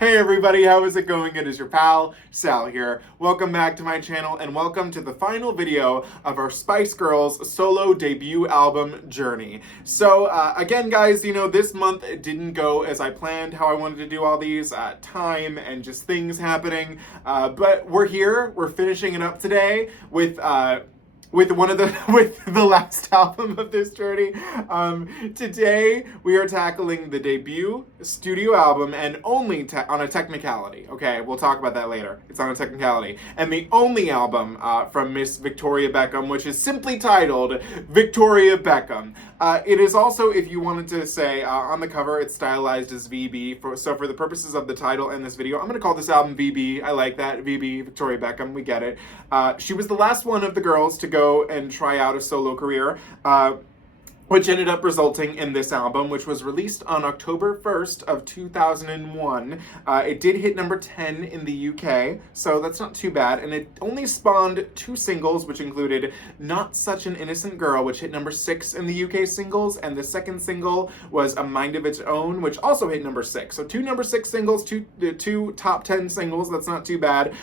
Hey everybody, how is it going? It is your pal, Sal here. Welcome back to my channel and welcome to the final video of our Spice Girls solo debut album journey. So again guys, you know, this month it didn't go as I planned, how I wanted to do all these, time and just things happening, but we're here, we're finishing it up today with the last album of this journey. Today we are tackling the debut studio album and only on a technicality. Okay, we'll talk about that later. It's on a technicality. And the only album from Miss Victoria Beckham, which is simply titled Victoria Beckham. It is also, if you wanted to say, on the cover it's stylized as VB. So for the purposes of the title and this video, I'm going to call this album VB. I like that. VB, Victoria Beckham, we get it. She was the last one of the girls to go and try out a solo career, which ended up resulting in this album, which was released on October 1st of 2001. It did hit number 10 in the UK, so that's not too bad, and it only spawned 2 singles, which included Not Such an Innocent Girl, which hit number 6 in the UK singles, and the second single was A Mind of Its Own, which also hit number 6. So 2 number 6 singles, two top 10 singles, that's not too bad.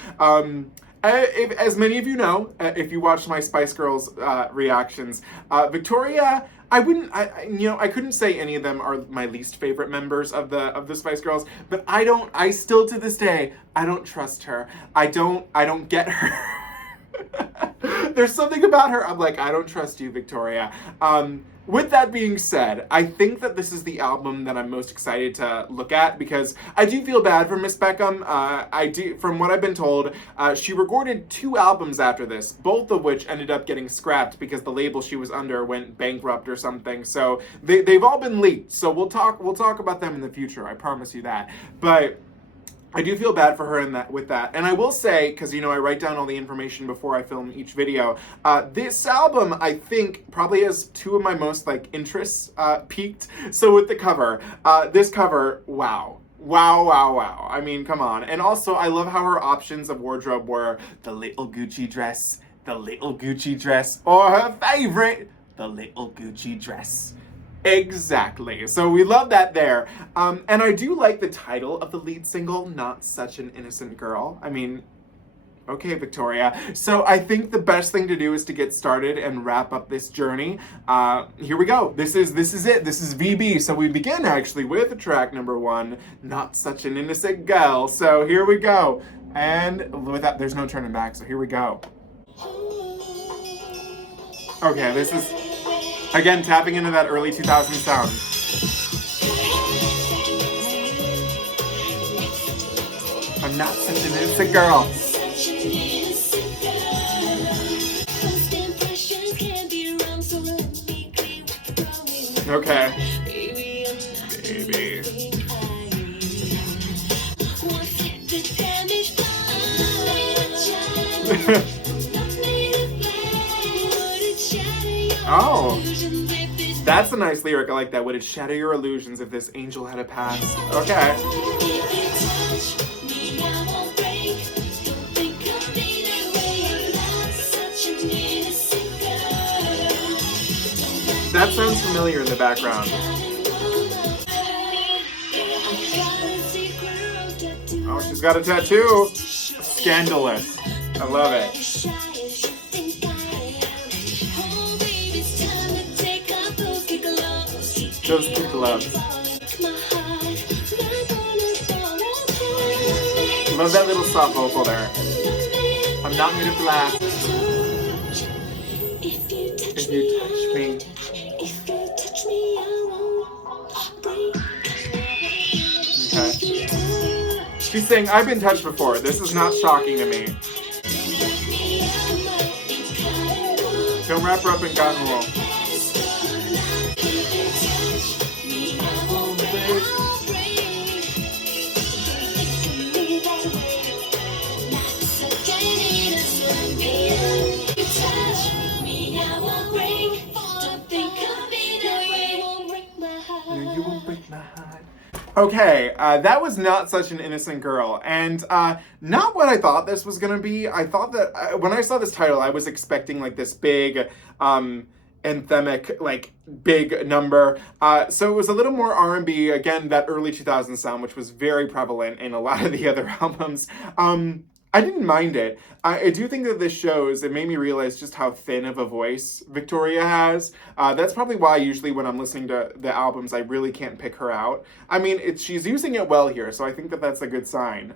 As many of you know, if you watched my Spice Girls reactions, Victoria, I couldn't say any of them are my least favorite members of the Spice Girls, but I still to this day, I don't trust her. I don't get her. There's something about her, I'm like, I don't trust you, Victoria. With that being said, I think that this is the album that I'm most excited to look at because I do feel bad for Miss Beckham. From what I've been told, she recorded 2 albums after this, both of which ended up getting scrapped because the label she was under went bankrupt or something. So they've all been leaked. So we'll talk about them in the future. I promise you that. But I do feel bad for her with that. And I will say, because, you know, I write down all the information before I film each video, this album, I think, probably has 2 of my most, interests peaked. So with the cover, this cover, wow. Wow. I mean, come on. And also, I love how her options of wardrobe were the little Gucci dress, or her favorite, the little Gucci dress. Exactly. So we love that there. And I do like the title of the lead single, Not Such an Innocent Girl. I mean, okay, Victoria. So I think the best thing to do is to get started and wrap up this journey. Here we go. This is it. This is VB. So we begin actually with track number 1, Not Such an Innocent Girl. So here we go. And with that, there's no turning back. So here we go. Okay, this is, again, tapping into that early 2000s sound. I'm not such an innocent girl. Okay. Baby. Oh, that's a nice lyric. I like that. Would it shatter your illusions if this angel had a past? Okay. That sounds familiar in the background. Oh, she's got a tattoo. Scandalous. I love it. Those kid gloves. Love that little soft vocal there. I'm not made of glass. If you touch me. Okay. She's saying, I've been touched before. This is not shocking to me. Don't wrap her up in cotton wool. Okay, that was Not Such an Innocent Girl, and not what I thought this was gonna be. I thought that when I saw this title, I was expecting like this big anthemic, like, big number. So it was a little more R&B, again, that early 2000s sound, which was very prevalent in a lot of the other albums. I didn't mind it. I do think that this shows, it made me realize just how thin of a voice Victoria has. That's probably why usually when I'm listening to the albums, I really can't pick her out. I mean, she's using it well here, so I think that that's a good sign.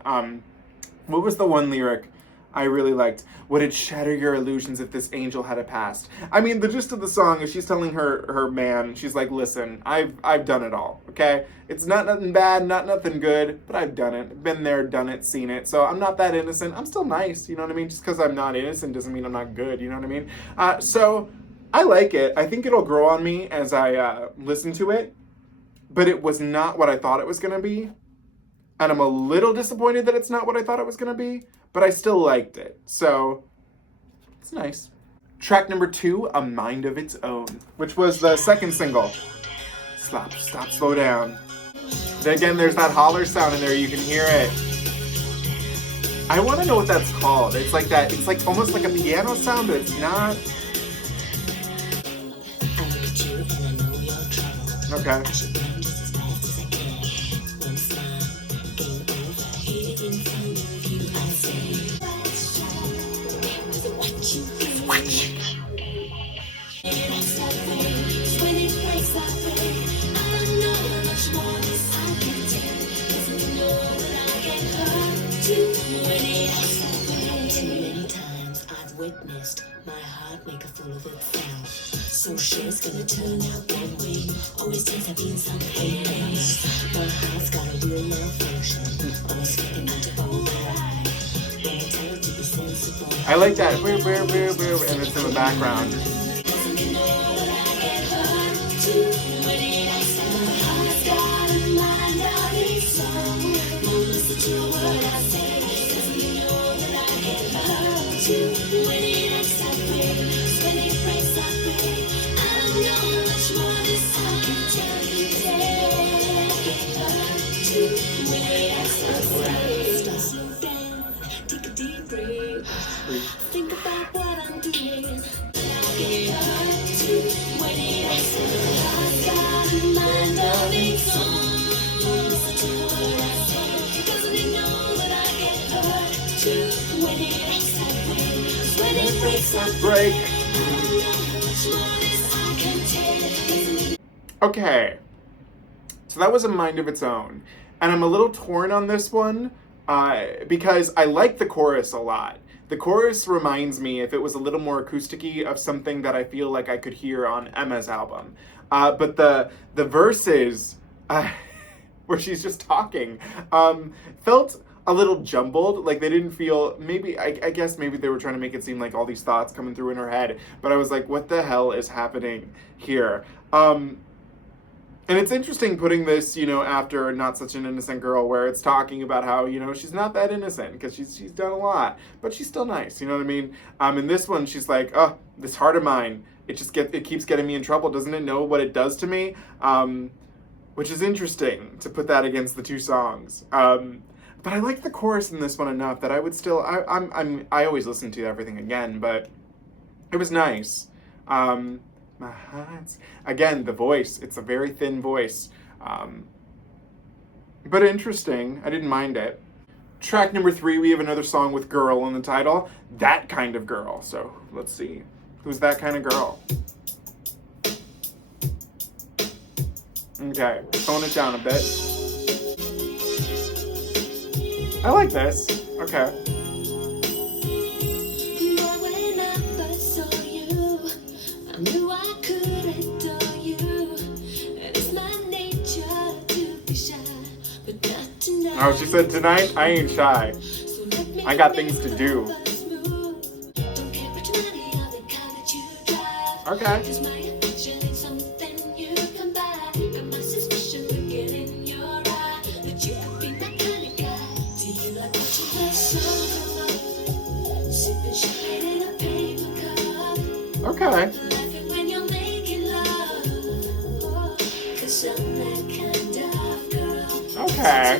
What was the one lyric I really liked? Would it shatter your illusions if this angel had a past? I mean, the gist of the song is she's telling her man, she's like, listen, I've done it all, okay? It's not nothing bad, not nothing good, but I've done it. Been there, done it, seen it. So I'm not that innocent. I'm still nice, you know what I mean? Just because I'm not innocent doesn't mean I'm not good, you know what I mean? So I like it. I think it'll grow on me as I listen to it, but it was not what I thought it was going to be. And I'm a little disappointed that it's not what I thought it was going to be, but I still liked it. So, it's nice. Track number 2, A Mind of Its Own, which was the second single. Stop, slow down. Then again, there's that holler sound in there, you can hear it. I want to know what that's called. It's like that, it's like almost like a piano sound, but it's not. Okay. Witnessed my heart make a fool of itself. So sure it's gonna turn out one way. Always tends to be something else. My heart's got a real malfunction. Always flipping into overdrive. When I tell it to be sensible. I like that. And it's in the background. Take a deep breath. Think about what I'm doing. Break. Okay, so that was A Mind of Its Own, and I'm a little torn on this one because I like the chorus a lot. The chorus reminds me, if it was a little more acousticy, of something that I feel like I could hear on Emma's album. But the verses, where she's just talking, felt a little jumbled. Like they didn't feel, maybe, I guess maybe they were trying to make it seem like all these thoughts coming through in her head. But I was like, what the hell is happening here? And it's interesting putting this, you know, after Not Such an Innocent Girl, where it's talking about how, you know, she's not that innocent because she's done a lot, but she's still nice, you know what I mean? In this one, she's like, oh, this heart of mine, it keeps getting me in trouble. Doesn't it know what it does to me? Which is interesting to put that against the two songs. But I like the chorus in this one enough that I would still, I always listen to everything again, but it was nice. My heart's, again, the voice, it's a very thin voice, but interesting. I didn't mind it. Track number 3, we have another song with girl in the title, That Kind of Girl. So let's see, who's that kind of girl? Okay, tone it down a bit. I like this. Okay. Oh, she said, tonight, I ain't shy. I got things to do. Okay. Okay. Okay.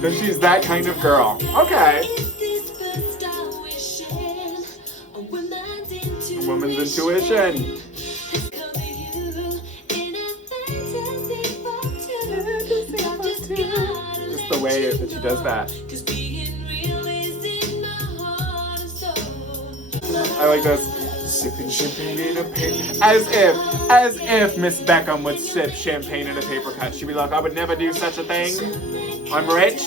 But she's that kind of girl. Okay. woman's intuition. Just the way that she does that. I like this. Sipping champagne in a paper. As if Miss Beckham would sip champagne in a paper cut. She'd be like, I would never do such a thing. I'm rich.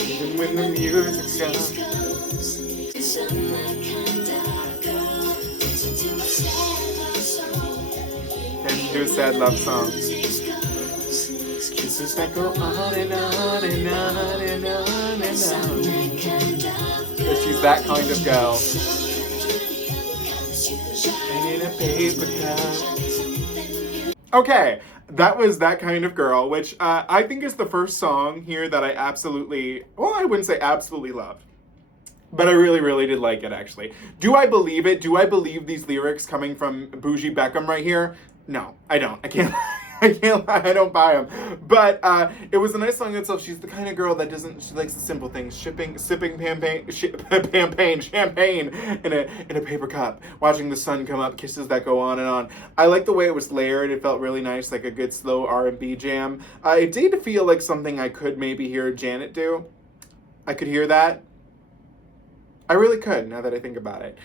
Even when the music's gone. And do a sad love song. Kisses that go on and on and on and on and on. But she's that kind of girl. In a paper cup. Okay, that was That Kind of Girl, which I think is the first song here that I absolutely, well, I wouldn't say absolutely loved. But I really, really did like it, actually. Do I believe it? Do I believe these lyrics coming from Bougie Beckham right here? No, I don't. I can't. I don't buy them. But it was a nice song itself. She's the kind of girl that she likes the simple things. Sipping champagne in a paper cup. Watching the sun come up, kisses that go on and on. I like the way it was layered. It felt really nice, like a good slow R&B jam. It did feel like something I could maybe hear Janet do. I could hear that. I really could, now that I think about it.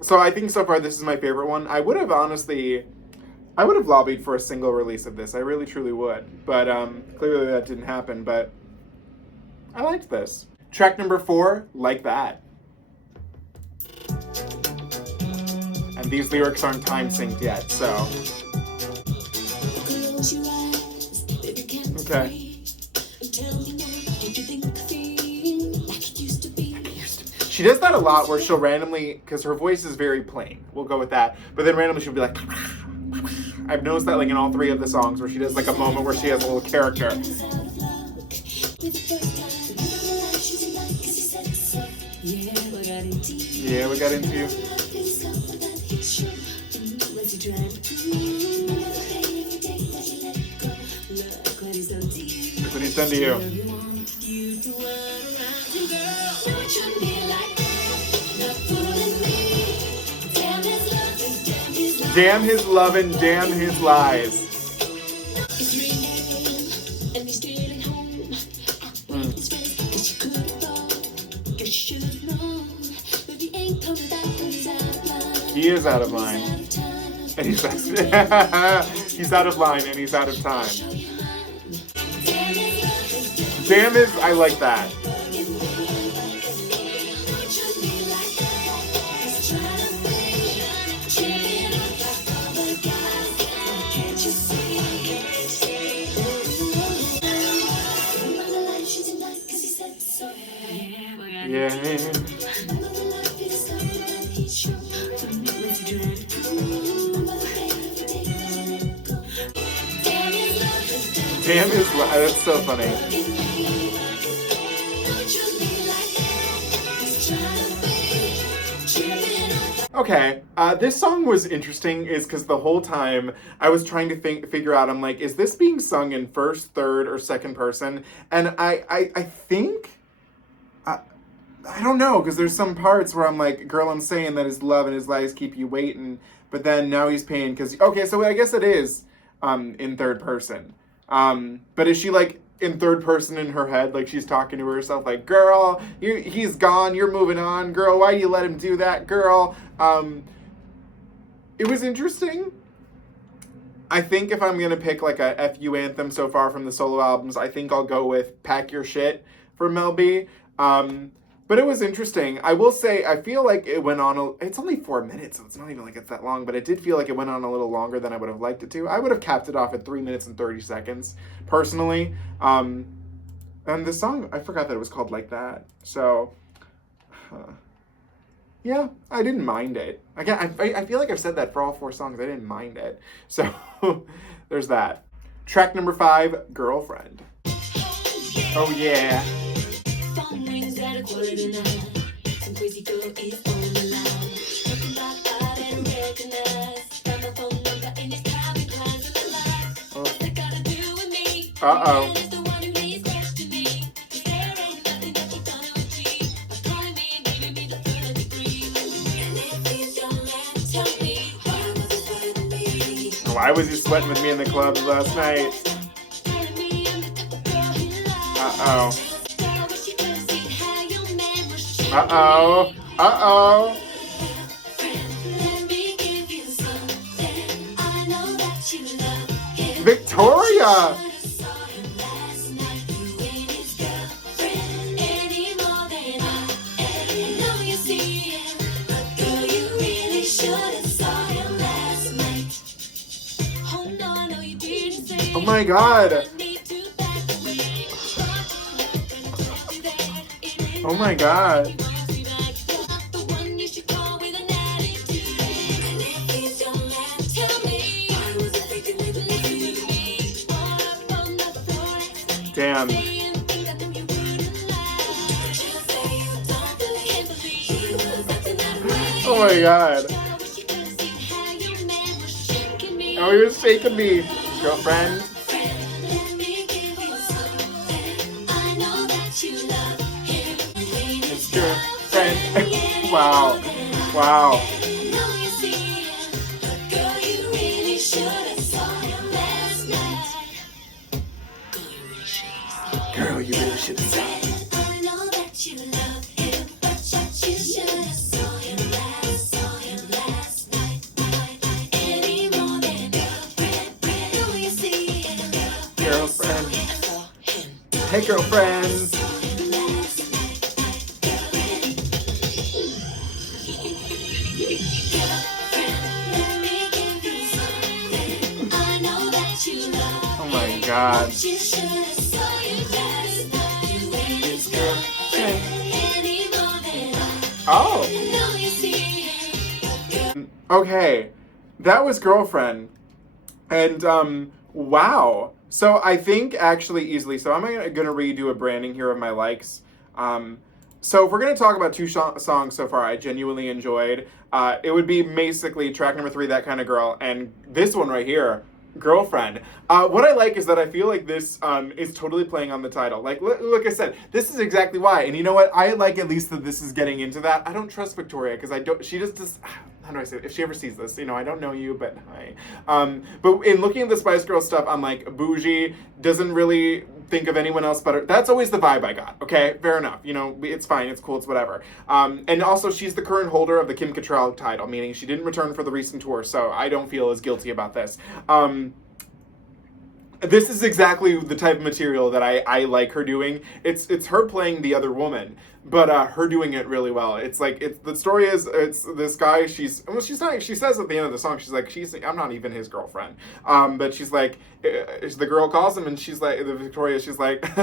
So I think so far this is my favorite one. I would have lobbied for a single release of this. I really, truly would. But clearly that didn't happen. But I liked this. Track number 4, Like That. And these lyrics aren't time synced yet, so. Okay. She does that a lot where she'll randomly, because her voice is very plain. We'll go with that. But then randomly she'll be like, I've noticed that like in all 3 of the songs where she does like a moment where she has a little character. Yeah, we got into you. Look what he's done to you. Damn his love and damn his lies. He is out of line. And he's out of line and he's out of time. Damn his, I like that. Yeah. Damn his, that's so funny. Okay, this song was interesting is because the whole time I was trying to figure out, I'm like, is this being sung in first, third, or second person? And I think, I don't know, because there's some parts where I'm like, girl, I'm saying that his love and his lies keep you waiting, but then now he's paying, because, okay, so I guess it is in third person. But is she like in third person in her head, like she's talking to herself, like, girl, he's gone, you're moving on, girl, why do you let him do that, girl? It was interesting. I think if I'm gonna pick like a F.U. anthem so far from the solo albums, I think I'll go with Pack Your Shit for Mel B. But it was interesting. I will say, I feel like it went on, it's only 4 minutes, so it's not even like it's that long, but it did feel like it went on a little longer than I would have liked it to. I would have capped it off at 3 minutes and 30 seconds, personally. And the song, I forgot that it was called Like That. So, yeah, I didn't mind it. Again, I feel like I've said that for all 4 songs. I didn't mind it. So, there's that. Track number 5, Girlfriend. Oh, yeah. Uh-oh. Why was you sweating with me in the club last night? Uh-oh. Uh-oh. Uh-oh. Victoria! Oh my god. Oh my god. Damn. Oh my god. Oh, you're shaking me, girlfriend. Girlfriend. Wow. Wow. Girl, you really should have saw. Girlfriend. Hey, girlfriend. Oh my god. Oh. Okay. That was Girlfriend. And wow. So I think actually easily. So I'm gonna redo a branding here of my likes. So if we're gonna talk about two songs so far I genuinely enjoyed, it would be basically track number 3, That Kind of Girl, and this one right here, Girlfriend. What I like is that I feel like this is totally playing on the title. Like I said, this is exactly why. And you know what? I like at least that this is getting into that. I don't trust Victoria because I don't. She just. How do I say it? If she ever sees this, you know, I don't know you, but hi. But in looking at the Spice Girls stuff, I'm like, bougie, doesn't really think of anyone else but her. That's always the vibe I got. Okay, fair enough. You know, it's fine, it's cool, it's whatever. And also, she's the current holder of the Kim Cattrall title, meaning she didn't return for the recent tour, so I don't feel as guilty about this. This is exactly the type of material that I like her doing. It's her playing the other woman, but her doing it really well. It's like the story is it's this guy. She's not. She says at the end of the song, she's like, I'm not even his girlfriend. But she's like, the girl calls him and she's like, she's like,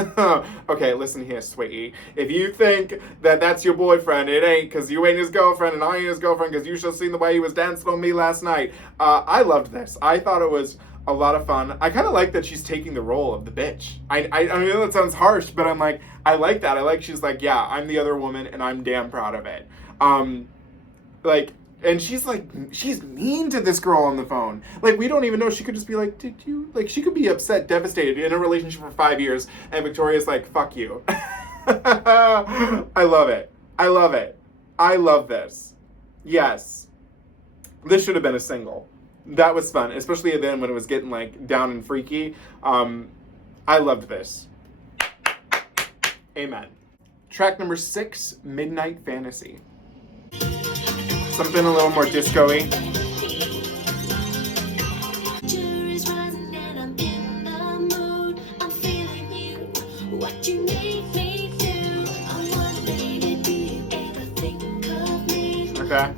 okay, listen here, sweetie. If you think that that's your boyfriend, it ain't, because you ain't his girlfriend and I ain't his girlfriend, because you should have seen the way he was dancing on me last night. I loved this. I thought it was a lot of fun. I kind of like that she's taking the role of the bitch. I mean, that sounds harsh, but I'm like, I like that. I like she's like, yeah, I'm the other woman and I'm damn proud of it. Like, and she's like, she's mean to this girl on the phone. Like, we don't even know. She could just be like, did you, like, she could be upset, devastated, in a relationship for 5 years, and Victoria's like, fuck you. I love it. I love it. I love this. Yes. This should have been a single. That was fun, especially then when it was getting like down and freaky. I loved this. Amen. Track number 6, Midnight Fantasy. Something a little more disco-y. Okay.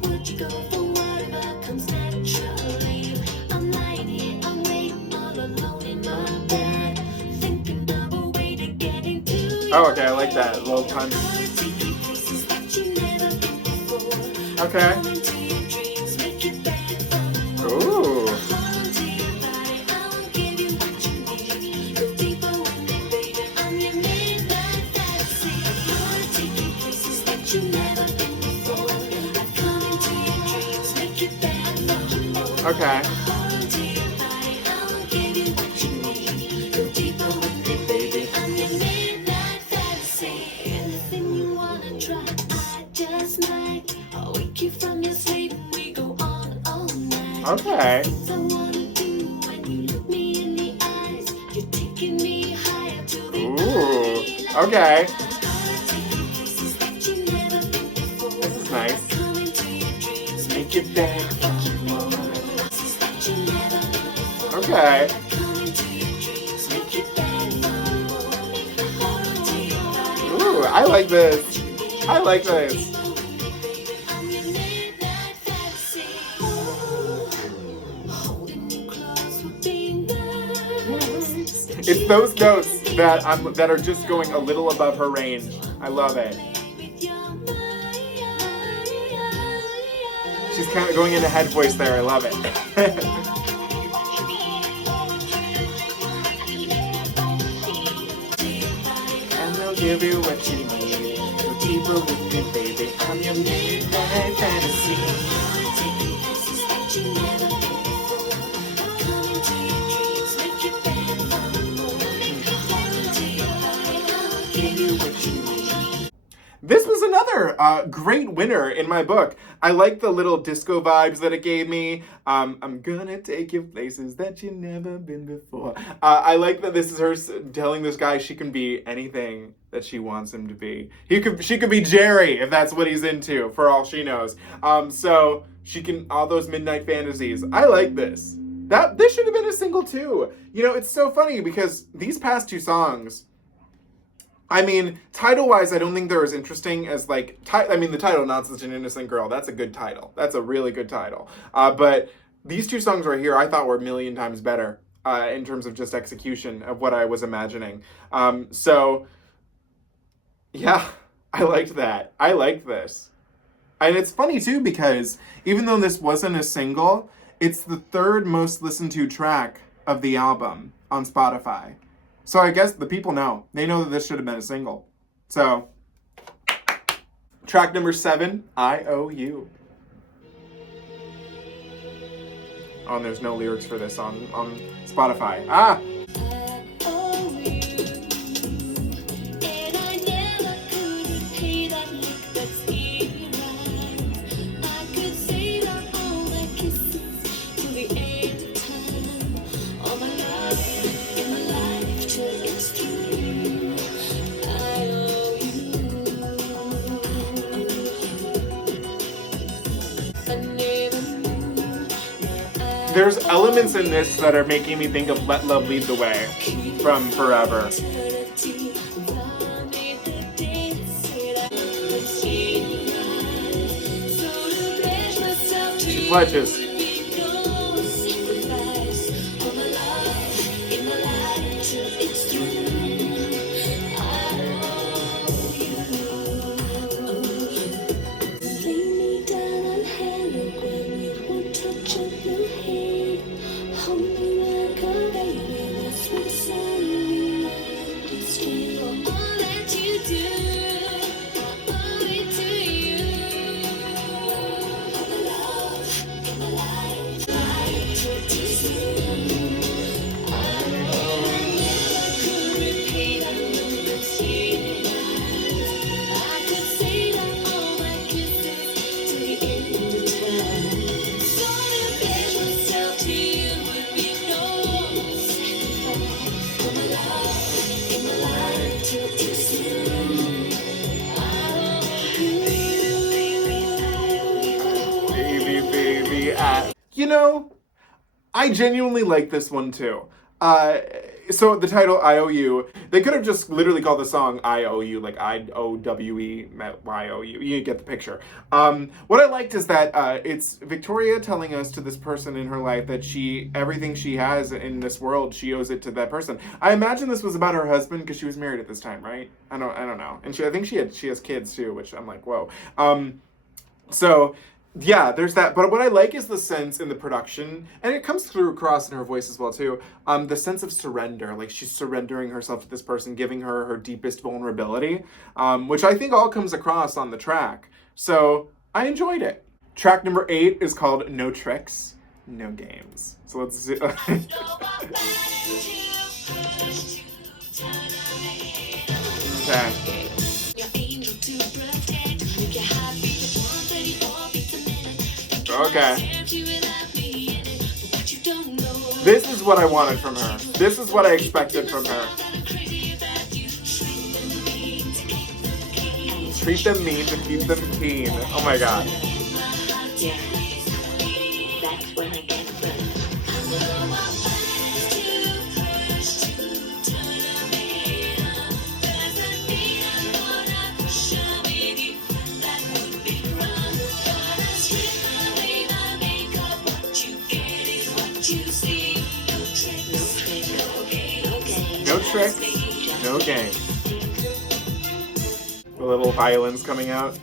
Oh, okay, I like that. A little punch. Okay. Ooh. Okay. Okay. Okay. This is nice. Make it back. Okay. Ooh, I like this. I like this. It's those notes that are just going a little above her range. I love it. She's kind of going into head voice there. I love it. And they'll give you what you need. So deeper with me, baby. I'm your midnight fantasy. This was another great winner in my book. I like the little disco vibes that it gave me. I'm gonna take you places that you've never been before. I like that this is her telling this guy she can be anything that she wants him to be. She could be Jerry if that's what he's into, for all she knows. So she can, all those midnight fantasies. I like this. This should have been a single too. You know, it's so funny because these past two songs, I mean, title-wise, I don't think they're as interesting as, like, the title, Not Such an Innocent Girl, that's a good title. That's a really good title. But these two songs right here, I thought were a million times better in terms of just execution of what I was imagining. So, yeah, I liked that. I liked this. And it's funny, too, because even though this wasn't a single, it's the third most listened to track of the album on Spotify. So I guess the people know. They know that this should have been a single. So, track number 7, I.O.U. Oh, and there's no lyrics for this on Spotify. Ah! There's elements in this that are making me think of Let Love Lead the Way from Forever. She pledges. You know, I genuinely like this one too. So the title I.O.U, they could have just literally called the song I.O.U, like I-O-W-E-Y-O-U. You get the picture. What I liked is that it's Victoria telling us to this person in her life that everything she has in this world, she owes it to that person. I imagine this was about her husband because she was married at this time, right? I don't know. And I think she has kids too, which I'm like, whoa. So yeah, there's that. But what I like is the sense in the production, and it comes through across in her voice as well too, the sense of surrender. Like she's surrendering herself to this person, giving her her deepest vulnerability, which I think all comes across on the track. So I enjoyed it. Track number 8 is called No Tricks, No Games. So let's see. Okay. Okay. This is what I wanted from her. This is what I expected from her. treat them mean to keep them keen. Oh my god. Yeah, that's when I get burned. No tricks, no games. The little violins coming out.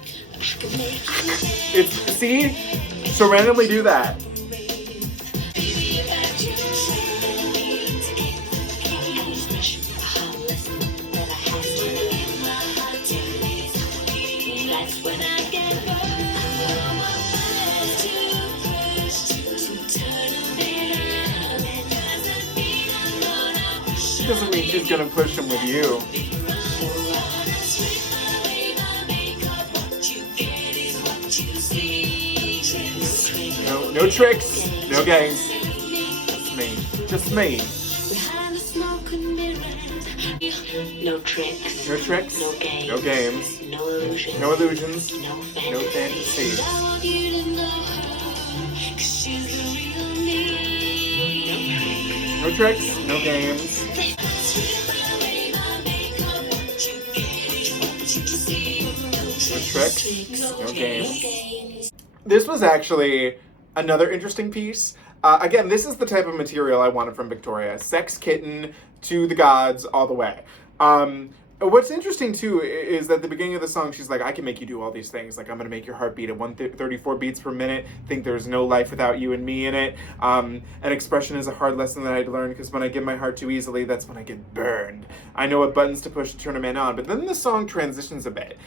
It's, see? So randomly do that. Doesn't mean she's gonna push him with you. No tricks, no games. Just me. Just me. No tricks. No tricks. No games. No games. No illusions. No illusions. No fantasy. No fantasies. No tricks. No games. No tricks. No games. This was actually another interesting piece. Again, this is the type of material I wanted from Victoria. Sex kitten to the gods all the way. What's interesting too is that at the beginning of the song, she's like, I can make you do all these things. Like, I'm going to make your heart beat at 134 beats per minute. Think there's no life without you and me in it. An expression is a hard lesson that I'd learned because when I give my heart too easily, that's when I get burned. I know what buttons to push to turn a man on. But then the song transitions a bit.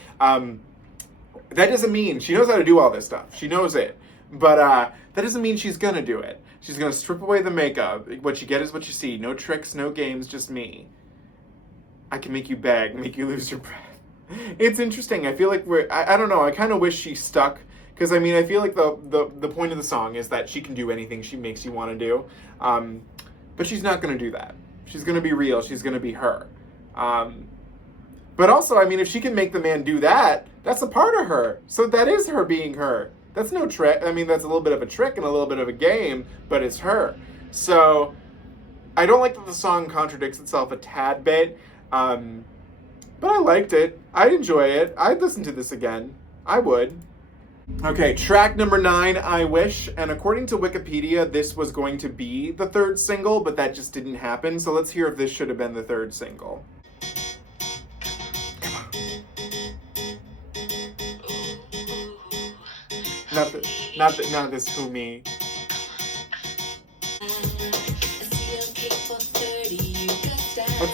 That doesn't mean she knows how to do all this stuff. She knows it. But that doesn't mean she's going to do it. She's going to strip away the makeup. What you get is what you see. No tricks, no games, just me. I can make you beg, make you lose your breath. It's interesting. I feel like I don't know. I kind of wish she stuck. Because, I mean, I feel like the point of the song is that she can do anything she makes you want to do. But she's not going to do that. She's going to be real. She's going to be her. But also, I mean, if she can make the man do that, that's a part of her. So that is her being her. That's no trick. I mean, that's a little bit of a trick and a little bit of a game, but it's her. So I don't like that the song contradicts itself a tad bit. But I liked it. I'd enjoy it. I'd listen to this again. I would. Okay, track number 9, I Wish. And according to Wikipedia, this was going to be the third single, but that just didn't happen. So let's hear if this should have been the third single. Come on. Not this who me.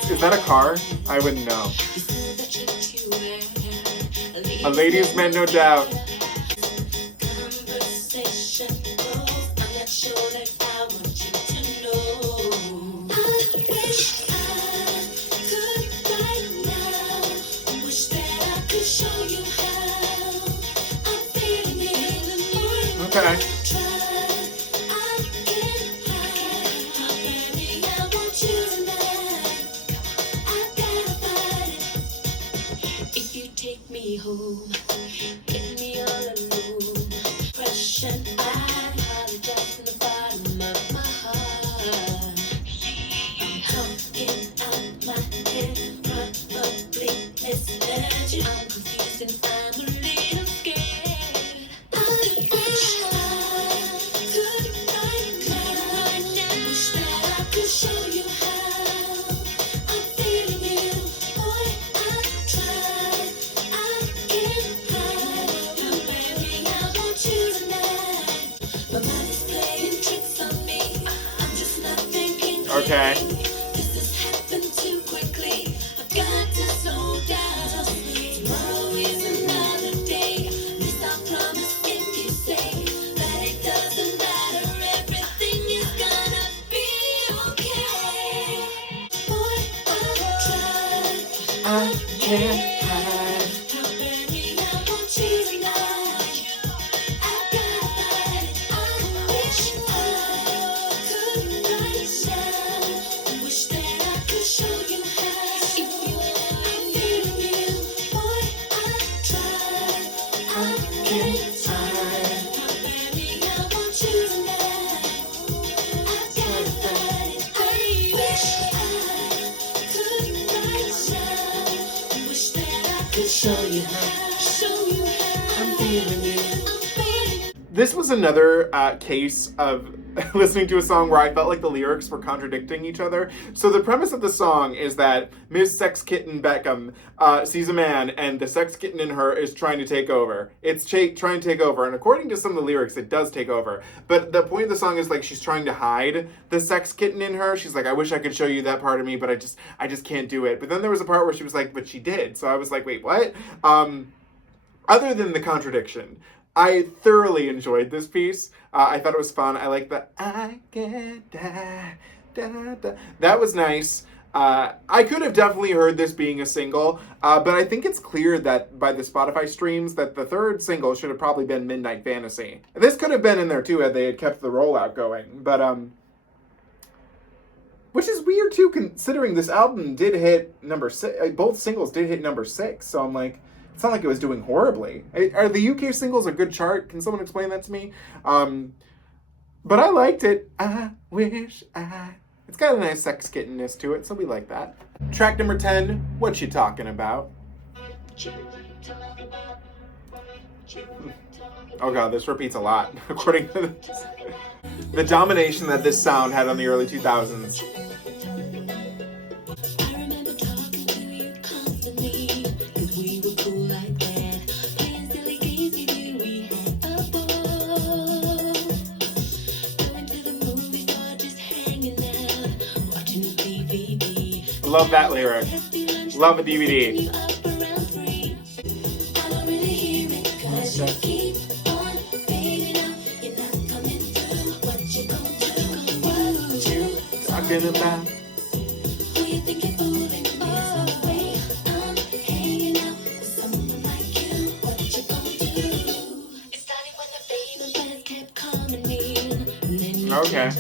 Is that a car? I wouldn't know. A ladies' man, no doubt. Okay. Home, get me all alone. Fresh and I apologize from the bottom of my heart. I'm hugging out my head, probably misled you. I'm confused and I'm a little scared. I wish I could right now. Wish that I could show you how I'm feeling you. Boy, I tried. Okay. This has happened too quickly. I've got to slow down. Tomorrow is another day. This I promise if you say that it doesn't matter. Everything is gonna be okay. Boy, I've tried. I can't hide. Show you how. If you, I'm feeling you. Boy, I try. show you how I'm feeling you. This was another case of listening to a song where I felt like the lyrics were contradicting each other. So the premise of the song is that Ms. Sex Kitten Beckham sees a man, and the sex kitten in her is trying to take over. It's trying to take over, and according to some of the lyrics, it does take over. But the point of the song is like she's trying to hide the sex kitten in her. She's like, I wish I could show you that part of me, but I just can't do it. But then there was a part where she was like, but she did. So I was like, wait, what? Other than the contradiction, I thoroughly enjoyed this piece. I thought it was fun. I like the I get da, da, da. That was nice. I could have definitely heard this being a single, but I think it's clear that by the Spotify streams that the third single should have probably been Midnight Fantasy. This could have been in there too had they had kept the rollout going, but which is weird too, considering this album did hit number 6. Both singles did hit number 6, so I'm like, it's not like it was doing horribly. Are the UK singles a good chart? Can someone explain that to me? But I liked it. I wish I... It's got a nice sex kittenness to it, so we like that. Track number 10, What You Talking About? Oh god, this repeats a lot, according to this. The domination that this sound had on the early 2000s. Love that lyric. Love a DVD. Talking about. Okay.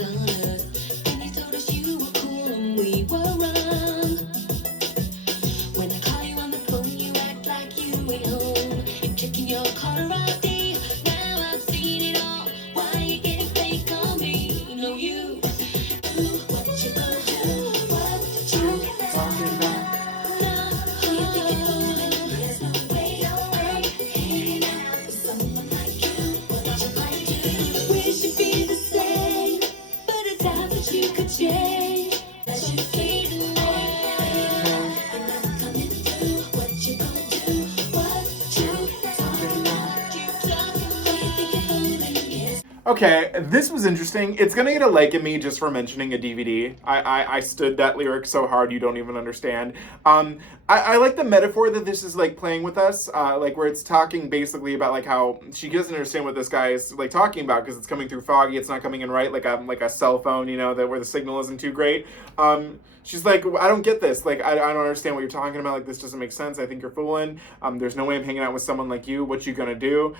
Okay, this was interesting. It's gonna get a like in me just for mentioning a DVD. I stood that lyric so hard you don't even understand. I like the metaphor that this is like playing with us, like where it's talking basically about like how she doesn't understand what this guy is like talking about because it's coming through foggy, it's not coming in right, like a cell phone, you know, that where the signal isn't too great. She's like, I don't get this. Like, I don't understand what you're talking about. Like, this doesn't make sense. I think you're fooling. There's no way I'm hanging out with someone like you. What you gonna do?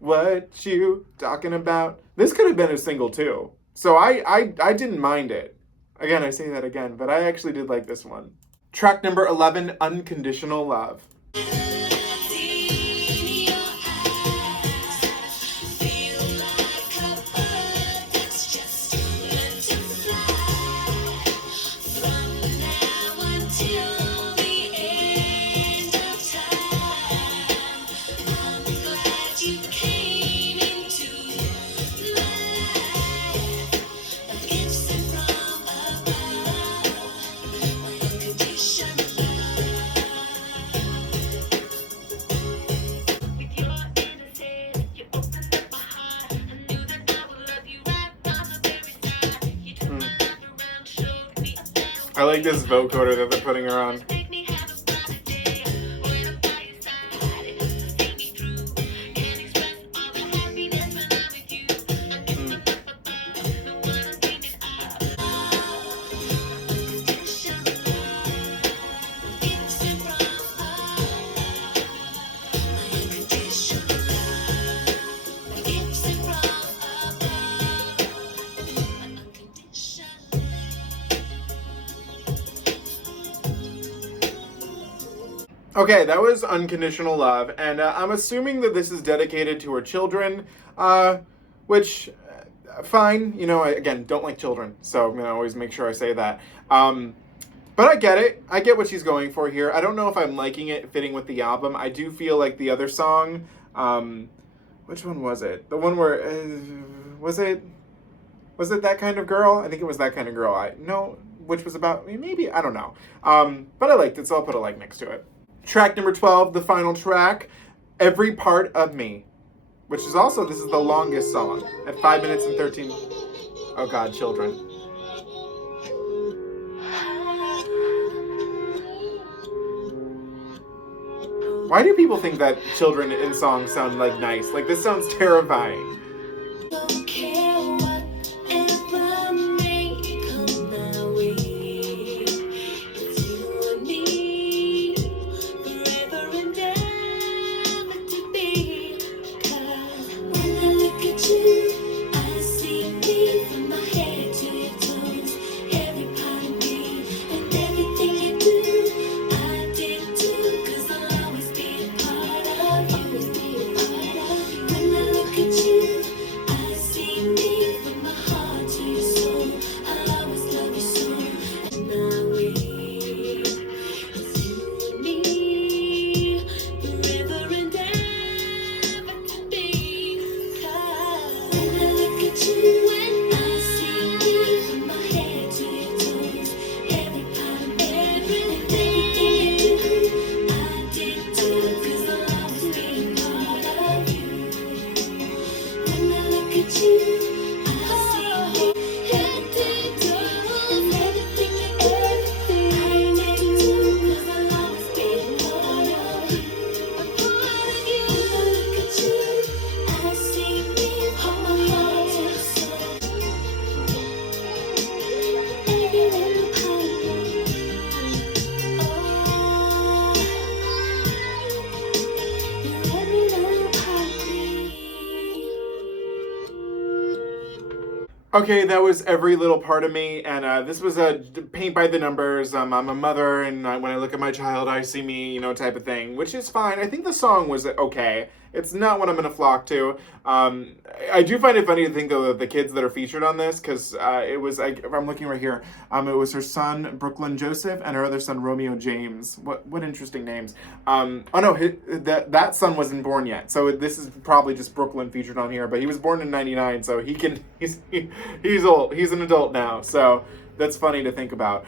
What you talking about? This could have been a single too. So I didn't mind it. Again, I say that again, but I actually did like this one. Track number 11, Unconditional Love. I like this vocoder that they're putting her on. Okay, that was Unconditional Love, and I'm assuming that this is dedicated to her children, which, fine, you know, I, again, don't like children, so I'm going to always make sure I say that. But I get it. I get what she's going for here. I don't know if I'm liking it fitting with the album. I do feel like the other song, which one was it? The one where, was it That Kind of Girl? I think it was That Kind of Girl. Which was about, maybe, I don't know. But I liked it, so I'll put a like next to it. Track number 12, the final track, Every Part of Me, which is also, this is the longest song at 5 minutes and 13. Oh God, children. Why do people think that children in songs sound like nice? Like, this sounds terrifying. Don't care whatever may come my way. It's you and me, forever and ever to be. 'Cause when I look at you, I see me from my head to your toes. Every part of me and everything you do, I did too. 'Cause I'll always be a part of you. Always be a part of you. When I look at you, I see me from my heart to your soul. I'll always love you so. And my way, it's you and me, forever and ever to be. 'Cause when I look at you, when I see me from my head to your toes, every part of everything you do, I did too. 'Cause I'll always be a part of you. When I look at you, I see me head to your toes, and everything I did too. 'Cause I'll always be a part of you. A part of you. When I look at you, I see me from my heart to your soul. Every little part of me. Oh, you're every little part of me. Okay, that was Every Little Part of Me, and this was a paint by the numbers. I'm a mother, and when I look at my child, I see me, type of thing, which is fine. I think the song was okay. It's not what I'm gonna flock to. I do find it funny to think, though, that the kids that are featured on this, because it was, I'm looking right here, it was her son, Brooklyn Joseph, and her other son, Romeo James. What interesting names. Oh no, that son wasn't born yet, so this is probably just Brooklyn featured on here, but he was born in 99, so he's old. He's an adult now, so that's funny to think about.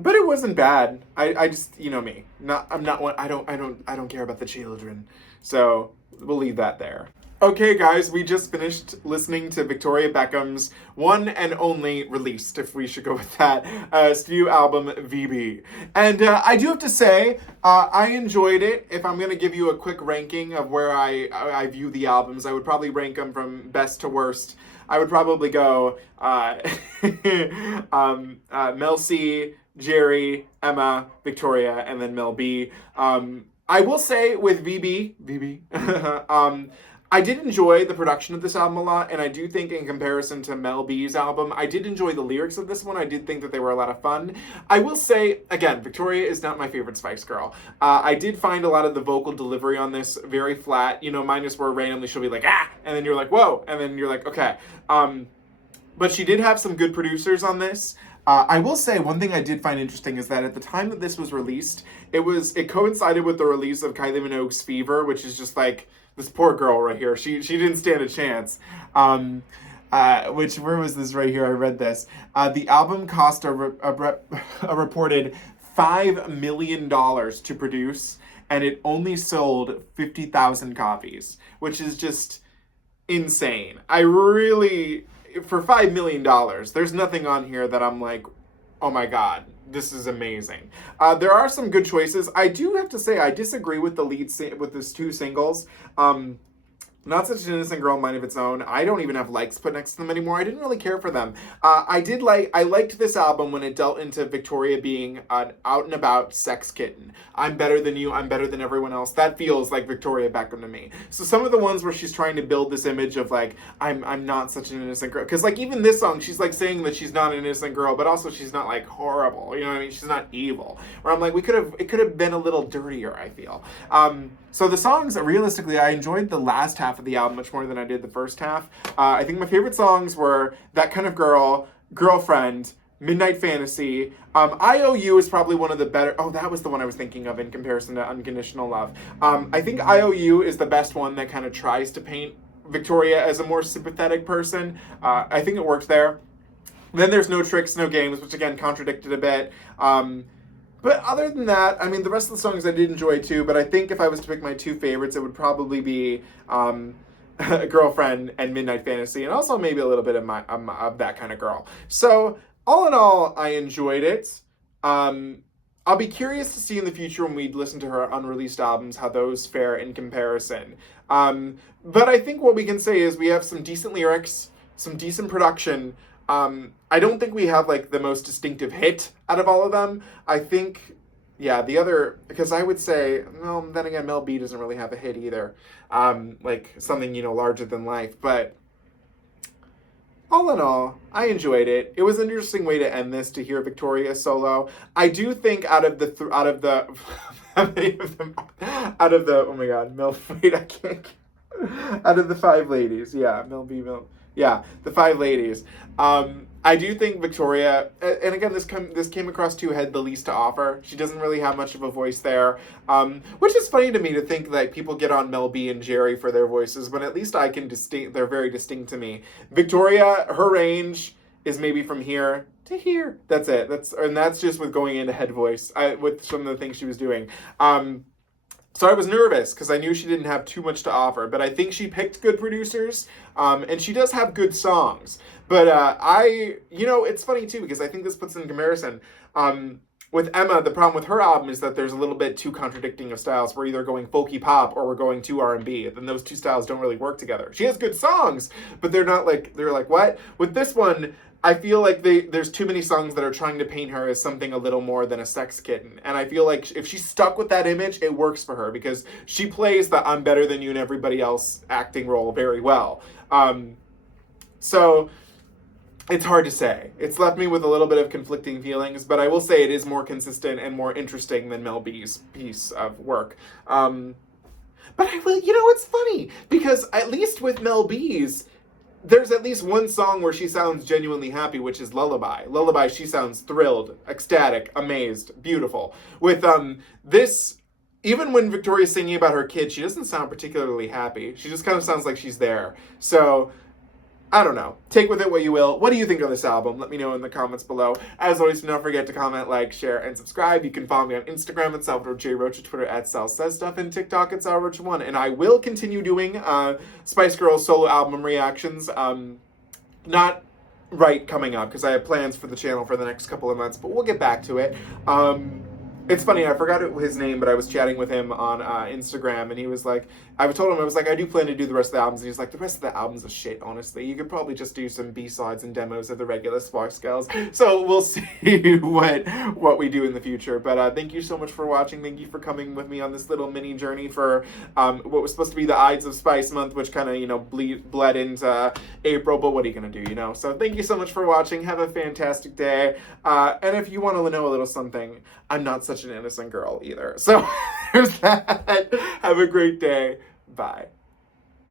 But it wasn't bad. I just, me. I'm not one. I don't care about the children. So we'll leave that there. Okay, guys, we just finished listening to Victoria Beckham's one and only released, if we should go with that, studio album, VB. And I do have to say, I enjoyed it. If I'm going to give you a quick ranking of where I view the albums, I would probably rank them from best to worst. I would probably go Mel C, Jerry, Emma, Victoria, and then Mel B. I will say with VB, I did enjoy the production of this album a lot, and I do think in comparison to Mel B's album, I did enjoy the lyrics of this one. I did think that they were a lot of fun. I will say, again, Victoria is not my favorite Spice Girl. I did find a lot of the vocal delivery on this very flat, minus where randomly she'll be like, ah, and then you're like, whoa, and then you're like, okay. But she did have some good producers on this. I will say one thing I did find interesting is that at the time that this was released, it coincided with the release of Kylie Minogue's Fever, which is just like, this poor girl right here. She didn't stand a chance. Where was this right here? I read this. The album cost a reported $5 million to produce, and it only sold 50,000 copies, which is just insane. For $5 million, there's nothing on here that I'm like, oh my God, this is amazing. There are some good choices. I do have to say, I disagree with the with these two singles. Not Such an Innocent Girl, Mind of Its Own. I don't even have likes put next to them anymore. I didn't really care for them. I liked this album when it dealt into Victoria being an out and about sex kitten. I'm better than you. I'm better than everyone else. That feels like Victoria Beckham to me. So some of the ones where she's trying to build this image of like, I'm not such an innocent girl. Because like even this song, she's like saying that she's not an innocent girl, but also she's not like horrible. You know what I mean? She's not evil. Where I'm like, it could have been a little dirtier, I feel. So the songs, realistically, I enjoyed the last half of the album much more than I did the first half. I think my favorite songs were That Kind of Girl, Girlfriend, Midnight Fantasy. I.O.U is probably one of the better. Oh, that was the one I was thinking of in comparison to Unconditional Love. I think I.O.U is the best one that kind of tries to paint Victoria as a more sympathetic person. I think it works there. Then there's No Tricks, No Games, which again contradicted a bit. But other than that, I mean, the rest of the songs I did enjoy too, but I think if I was to pick my two favorites, it would probably be Girlfriend and Midnight Fantasy, and also maybe a little bit of That Kind of Girl. So, all in all, I enjoyed it. I'll be curious to see in the future when we listen to her unreleased albums how those fare in comparison. But I think what we can say is we have some decent lyrics, some decent production. I don't think we have like the most distinctive hit out of all of them. I think, yeah, the other, because I would say, well, then again, Mel B doesn't really have a hit either. Like something, larger than life. But all in all, I enjoyed it. It was an interesting way to end this, to hear Victoria solo. I do think out of the how many of them, oh my god, Mel, wait, I can't, out of the five ladies, yeah, Mel B, yeah, the five ladies. I do think Victoria, and again, this came across too, had the least to offer. She doesn't really have much of a voice there, which is funny to me to think that people get on Mel B and Jerry for their voices, but at least I can they're very distinct to me. Victoria, her range is maybe from here to here. That's it. That's just with going into head voice, with some of the things she was doing. So I was nervous because I knew she didn't have too much to offer, but I think she picked good producers, and she does have good songs. But it's funny too, because I think this puts in comparison. With Emma, the problem with her album is that there's a little bit too contradicting of styles. We're either going folky pop or we're going too R&B. Then those two styles don't really work together. She has good songs, but they're like, what? With this one, I feel like there's too many songs that are trying to paint her as something a little more than a sex kitten. And I feel like if she's stuck with that image, it works for her because she plays the I'm better than you and everybody else acting role very well. So it's hard to say. It's left me with a little bit of conflicting feelings, but I will say it is more consistent and more interesting than Mel B's piece of work. But I will, it's funny because at least with Mel B's, there's at least one song where she sounds genuinely happy, which is Lullaby. Lullaby, she sounds thrilled, ecstatic, amazed, beautiful. With this, even when Victoria's singing about her kid, she doesn't sound particularly happy. She just kind of sounds like she's there. So, I don't know. Take with it what you will. What do you think of this album? Let me know in the comments below. As always, do not forget to comment, like, share, and subscribe. You can follow me on Instagram at SalvadorJRoach, Twitter at SalSaysStuff, and TikTok at SalRoach1. And I will continue doing Spice Girls solo album reactions. Not right coming up, because I have plans for the channel for the next couple of months, but we'll get back to it. It's funny, I forgot his name, but I was chatting with him on Instagram, and he was like, I do plan to do the rest of the albums, and he's like, the rest of the albums are shit, honestly. You could probably just do some B-sides and demos of the regular Spice Girls. So we'll see what we do in the future. But thank you so much for watching. Thank you for coming with me on this little mini journey for what was supposed to be the Ides of Spice month, which kind of, bled into April, but what are you going to do, So thank you so much for watching. Have a fantastic day. And if you want to know a little something, I'm not such an innocent girl either. So there's that. Have a great day. Bye.